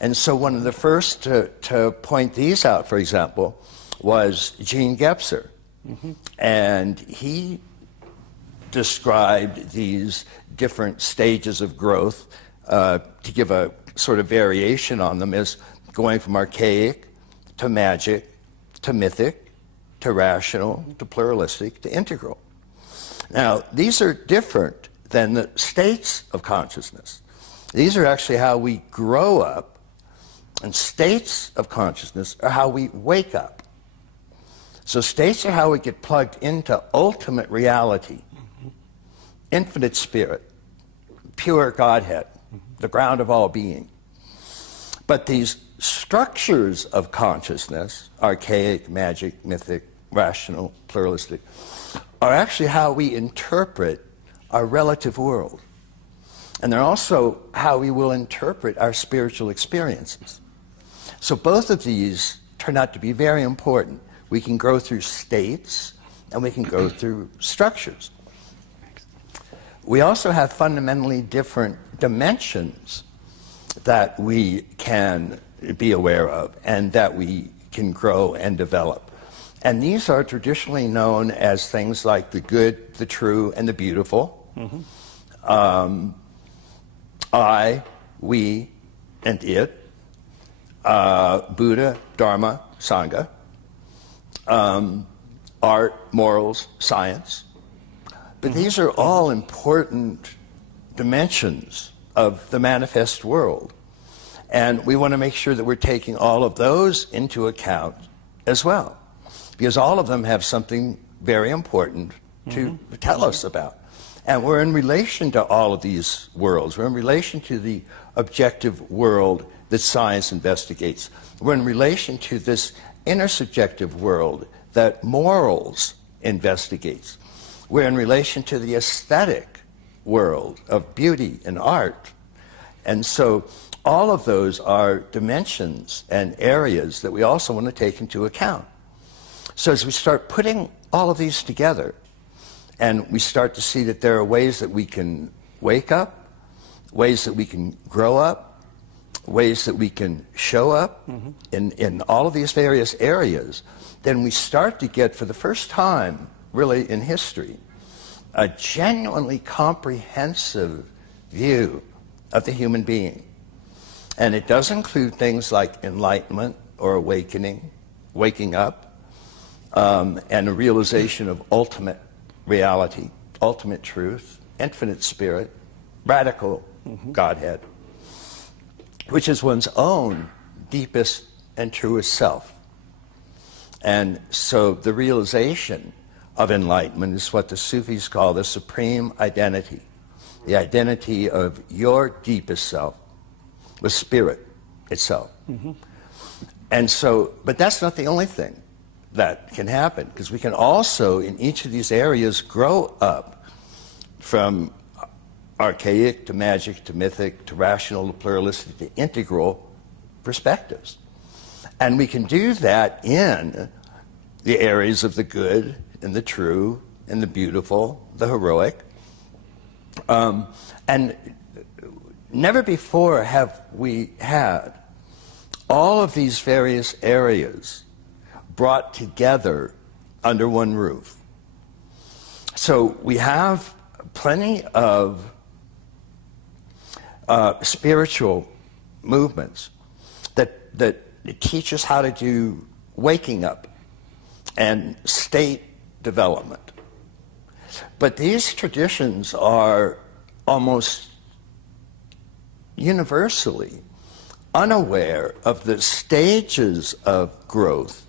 And so one of the first to point these out, for example, was Gene Gebser. And he described these different stages of growth to give a sort of variation on them as going from archaic to magic to mythic to rational to pluralistic to integral. Now, these are different than the states of consciousness. These are actually how we grow up, and states of consciousness are how we wake up. So states are how we get plugged into ultimate reality, infinite spirit, pure Godhead, the ground of all being. But these structures of consciousness, archaic, magic, mythic, rational, pluralistic, are actually how we interpret our relative world. And they're also how we will interpret our spiritual experiences. So both of these turn out to be very important. We can go through states and we can go through structures. We also have fundamentally different dimensions that we can be aware of and that we can grow and develop. And these are traditionally known as things like the good, the true, and the beautiful. I, we, and it. Buddha, Dharma, Sangha. Art, morals, science. But these are all important dimensions of the manifest world. And we want to make sure that we're taking all of those into account as well. Because all of them have something very important to tell us about. And we're in relation to all of these worlds. We're in relation to the objective world that science investigates. We're in relation to this intersubjective world that morals investigates. We're in relation to the aesthetic world of beauty and art. And so all of those are dimensions and areas that we also want to take into account. So as we start putting all of these together, and we start to see that there are ways that we can wake up, ways that we can grow up, ways that we can show up in all of these various areas, then we start to get, for the first time, really in history, a genuinely comprehensive view of the human being. And it does include things like enlightenment or awakening, waking up, and a realization of ultimate reality, ultimate truth, infinite spirit, radical Godhead, which is one's own deepest and truest self. And so the realization of enlightenment is what the Sufis call the supreme identity, the identity of your deepest self, with spirit itself. And so, but that's not the only thing that can happen, because we can also, in each of these areas, grow up from archaic to magic to mythic to rational to pluralistic to integral perspectives. And we can do that in the areas of the good and the true and the beautiful, the heroic. And never before have we had all of these various areas brought together under one roof. So we have plenty of spiritual movements that teach us how to do waking up and state development. But these traditions are almost universally unaware of the stages of growth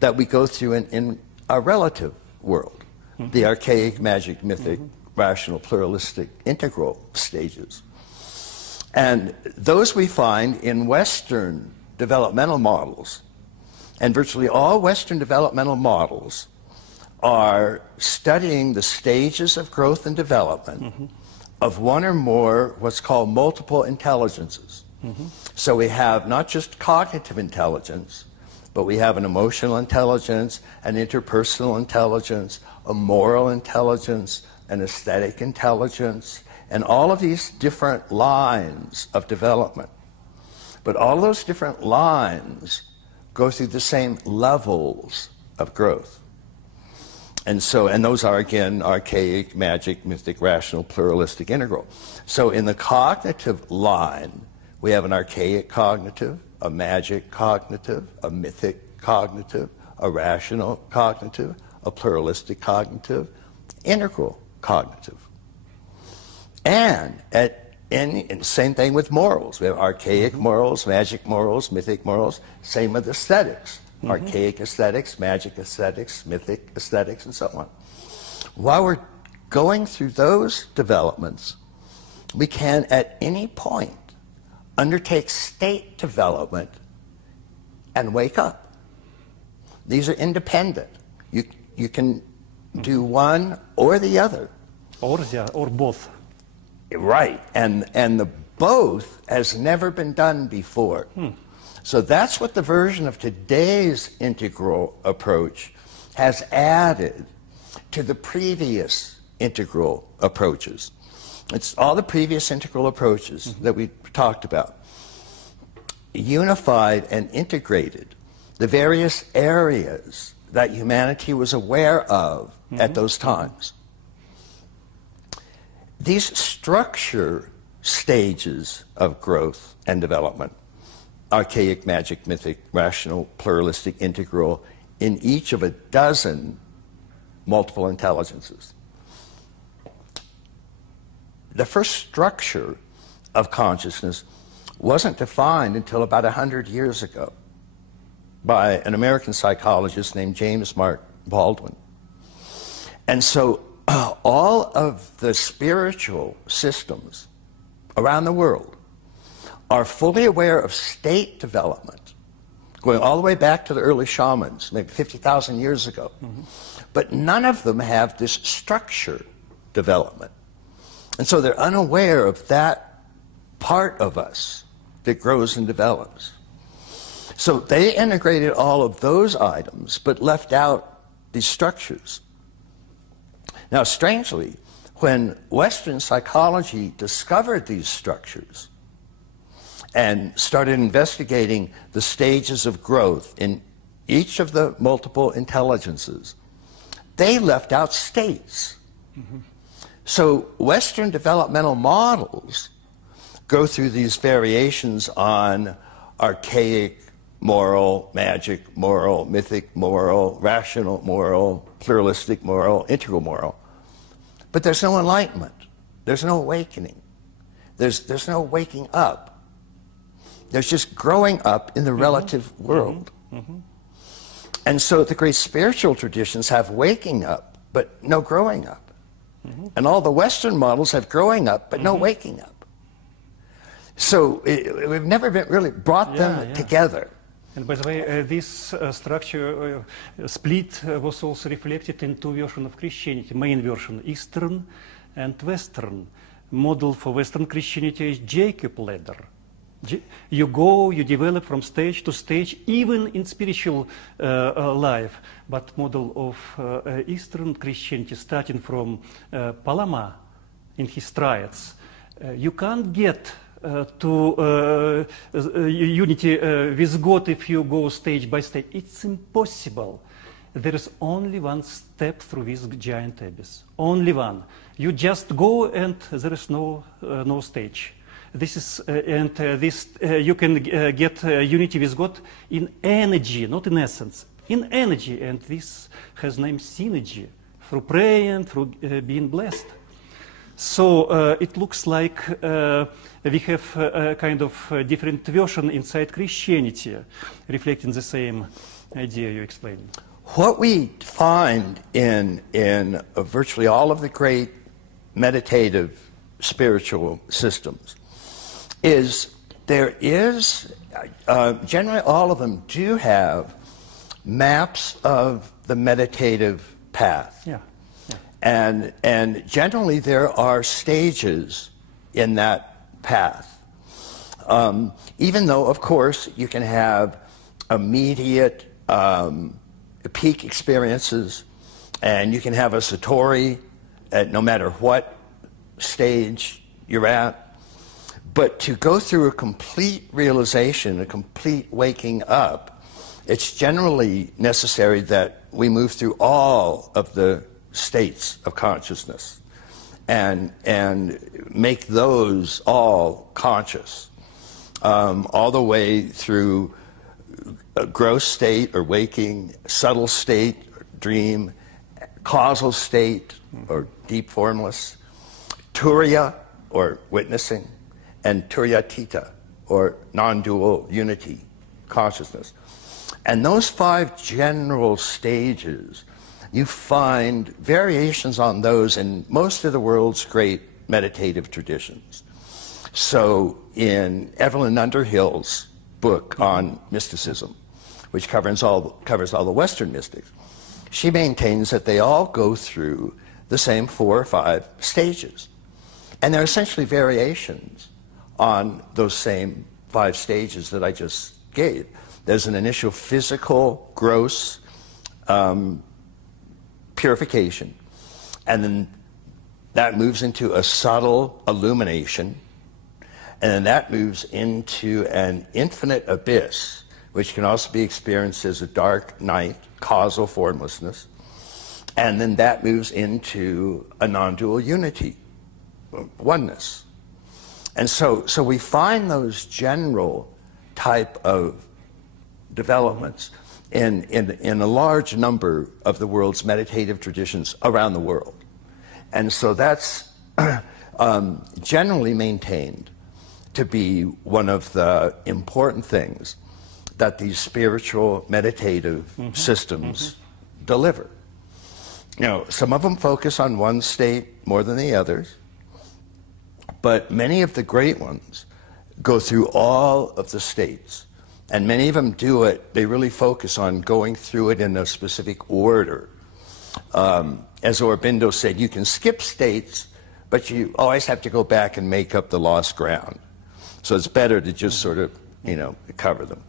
that we go through in our relative world, the archaic, magic, mythic, rational, pluralistic, integral stages. And those we find in Western developmental models. And virtually all Western developmental models are studying the stages of growth and development of one or more what's called multiple intelligences. So we have not just cognitive intelligence, but we have an emotional intelligence, an interpersonal intelligence, a moral intelligence, an aesthetic intelligence, and all of these different lines of development. But all those different lines go through the same levels of growth. And those are, again, archaic, magic, mythic, rational, pluralistic, integral. So in the cognitive line, we have an archaic cognitive, a magic cognitive, a mythic cognitive, a rational cognitive, a pluralistic cognitive, integral cognitive. And same thing with morals. We have archaic morals, magic morals, mythic morals. Same with aesthetics. Archaic aesthetics, magic aesthetics, mythic aesthetics, and so on. While we're going through those developments, we can at any point undertake state development and wake up. These are independent. You can do one or the other. Or both. Right, and the both has never been done before. So that's what the version of today's integral approach has added to the previous integral approaches. It's all the previous integral approaches that we talked about, unified and integrated the various areas that humanity was aware of at those times. These structure stages of growth and development, archaic, magic, mythic, rational, pluralistic, integral, in each of a dozen multiple intelligences. The first structure of consciousness wasn't defined until about 100 years ago by an American psychologist named James Mark Baldwin. And so all of the spiritual systems around the world are fully aware of state development, going all the way back to the early shamans, maybe 50,000 years ago. But none of them have this structure development. And so they're unaware of that part of us that grows and develops. So they integrated all of those items, but left out these structures. Now, strangely, when Western psychology discovered these structures and started investigating the stages of growth in each of the multiple intelligences, they left out states. So Western developmental models go through these variations on archaic moral, magic moral, mythic moral, rational moral, pluralistic moral, integral moral. But there's no enlightenment. There's no awakening. There's no waking up. There's just growing up in the relative world. And so the great spiritual traditions have waking up, but no growing up. And all the Western models have growing up, but no waking up. So we've never really brought them together. And by the way, this structure split was also reflected in two versions of Christianity. Main version, Eastern and Western. Model for Western Christianity is Jacob ladder. You go, you develop from stage to stage, even in spiritual life. But model of Eastern Christianity, starting from Palama in his triads, you can't get to unity with God if you go stage by stage. It's impossible. There is only one step through this giant abyss. Only one. You just go and there is no stage. This is you can get unity with God in energy, not in essence. In energy, and this has name synergy through prayer and through being blessed. So it looks like we have a kind of different version inside Christianity, reflecting the same idea you explained. What we find in virtually all of the great meditative spiritual systems is there is, generally all of them do have maps of the meditative path. And generally there are stages in that path. Even though, of course, you can have immediate peak experiences, and you can have a satori at no matter what stage you're at. But to go through a complete realization, a complete waking up, it's generally necessary that we move through all of the states of consciousness and make those all conscious, all the way through a gross state or waking, subtle state, or dream, causal state or deep formless, turiya or witnessing, and turyatita or non-dual unity consciousness. And those 5 general stages, you find variations on those in most of the world's great meditative traditions. So in Evelyn Underhill's book on mysticism, which covers all the Western mystics, she maintains that they all go through the same 4 or 5 stages. And they're essentially variations on those same 5 stages that I just gave. There's an initial physical, gross purification, and then that moves into a subtle illumination, and then that moves into an infinite abyss, which can also be experienced as a dark night, causal formlessness, and then that moves into a non-dual unity, oneness. And so we find those general type of developments in a large number of the world's meditative traditions around the world. And so that's generally maintained to be one of the important things that these spiritual meditative systems deliver. You know, some of them focus on one state more than the others, but many of the great ones go through all of the states, and many of them do it, they really focus on going through it in a specific order. As Aurobindo said, you can skip states, but you always have to go back and make up the lost ground. So it's better to just sort of, you know, cover them.